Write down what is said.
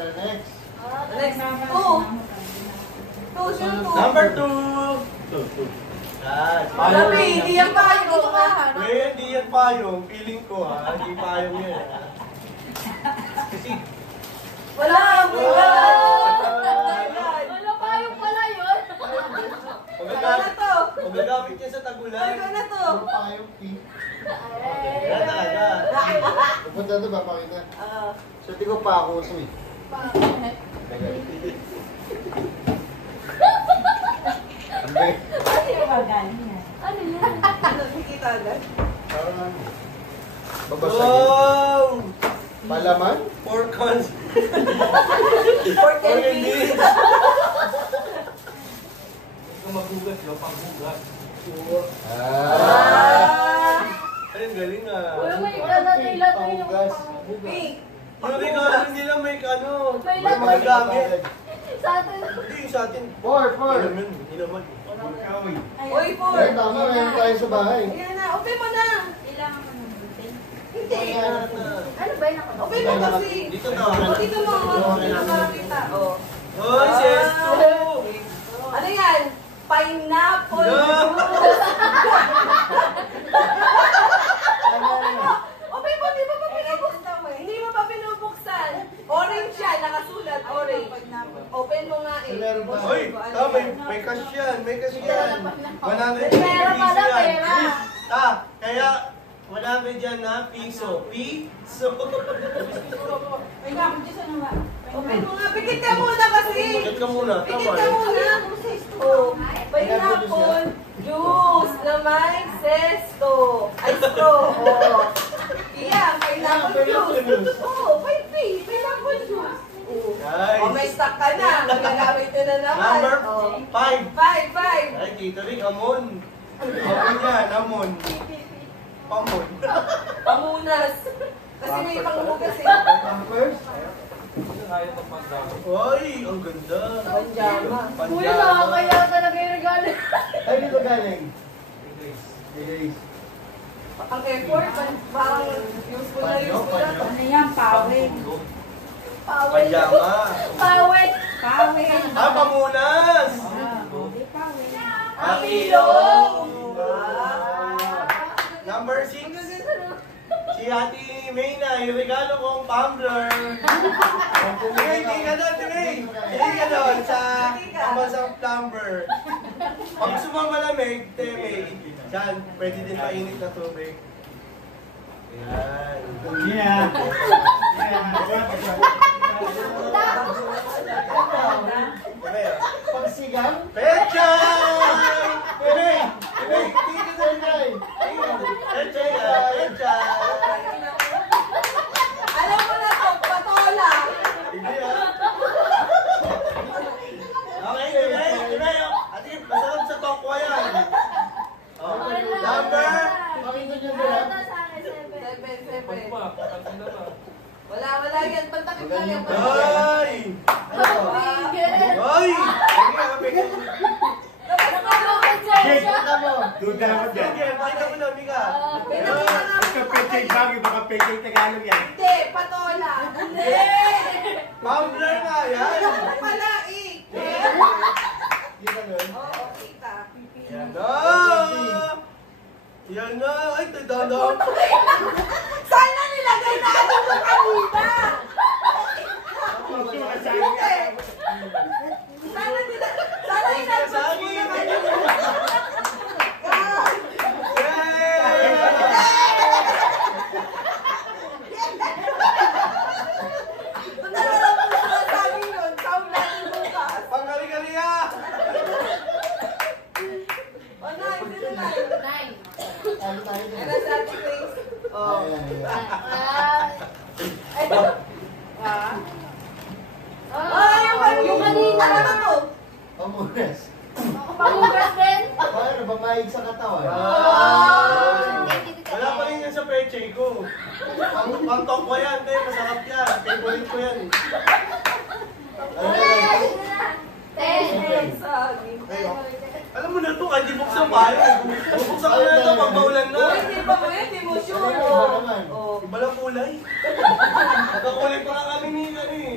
siya. Next. Next. 2. 2, sure 2. Number 2. 2. Sabi, hindi yan payong. Hindi yan payong. Feeling ko ha. Hindi payong yan. Kasi... Wala. Wala payong pala yun. Magagamit niya sa tagulan. Ikaw na to. Puro payong pink. Yan talaga. Pupunta doon, papakita. Sabi ko pa ako sweet. Ano yan? Nakikita agad. Parang babasagin. Wow! Palaman? Four cons. For 10 minutes. Kung magugas, yung panggugas. Ayun, galing ah. Wala may ilalatoy yung Pink. Yung regalo nila may ano. May May magagamit. sa atin. Hindi, sa atin. 4. Hindi naman. Uy, 4. Ay, tama, meron tayo sa bahay. Ayan na. Open mo na. Kailangan ko ng butin. Hindi. Ano ba yung nakabak? Open mo kasi. Dito na. Dito mo. Nakakita. Hoy, Sesto! Ano yan? Pineapple No. juice. Open mo, di ba pa pinubuksan? Hindi mo pa pinubuksan. Orange yan, nakasulat, orange. Open mo nga eh. Meron pa. Hoy, may cash yan. May cash yan. 100 Pera pala, yan. pera. Kaya 100 yan na piso. Piso. Open mo nga, pikit ka muna kasi. Pikit ka muna. Pikit ka muna. Oh, pineapple juice na may zesto. Ay, straw. Oh. Iya, pineapple juice. Oh, pineapple juice. Nice. Oh, may stock ka na. Magagamit na naman. Number Oh. 5. 5. Ay, Tito Rick, amon. Amon yan, amon. Pamon. Pamunas. Kasi may panghugas eh. First? Ay, ang ganda. Panjama. Kuya, nakakaya talaga yung regalo. Ay, dito galing. Erase. Ang effort, parang useful na useful na to. Ano yan? Pawin. Pajama. Pawin. Pawin. Pamunas. Hindi pawin. Ang ilong. Number 6. Si Ate May na, yung regalo kong tumbler. Sige, hindi ka doon, May. Hindi ka doon sa pambasang tumbler. Pag gusto mo malamig, May, dyan, pwede din mainit na tubig. Ayan. Yeah. Pagsigang? Pechay! May! May! Hindi ka doon, May! Pechay! Pechay! Alam mo na to, patola. Hindi ah. Okay, May! Ate, masarap sa tokwa yan. Oh, number? Pakita niyo dyan. 7. Wala yan. Pantakip lang yan. Ay! Ay! Jake, kita mo. Duda mo dyan. Sige, pakita mo na, Mika. Ito pechay bagay, baka pechay Tagalog yan. Hindi, patola. Hindi. Tumbler nga yan. Ano pala eh. Kita nun. Oo, kita. Yan na! Yan na! Ay, tadada! Sana nilagay na ano mo kanina. Sana inalbas mo na kanina. Nalala mo na sabi yun. Sabi natin bukas. Pangkari-kariya! O, nine. Sino nine? Ano tayo dyan? Era sa ating Grace. Oh. Ayan, ayan. Yung kanina. Ano ba to? Pamunas. Pangugas din? Paano ba mahig sa katawan? Wala pa rin yan sa pechay ko. Pang-tokwa yan, te. Masarap yan. Favorite ko yan. Saging. Alam mo na ito, kahit di buksan pa. Buksan ko na ito pag maulan na. Hindi pa mo yun, di mo sure. Iba naman. Oh. Iba lang kulay. Nagkakulay pa nga kami ni ano eh.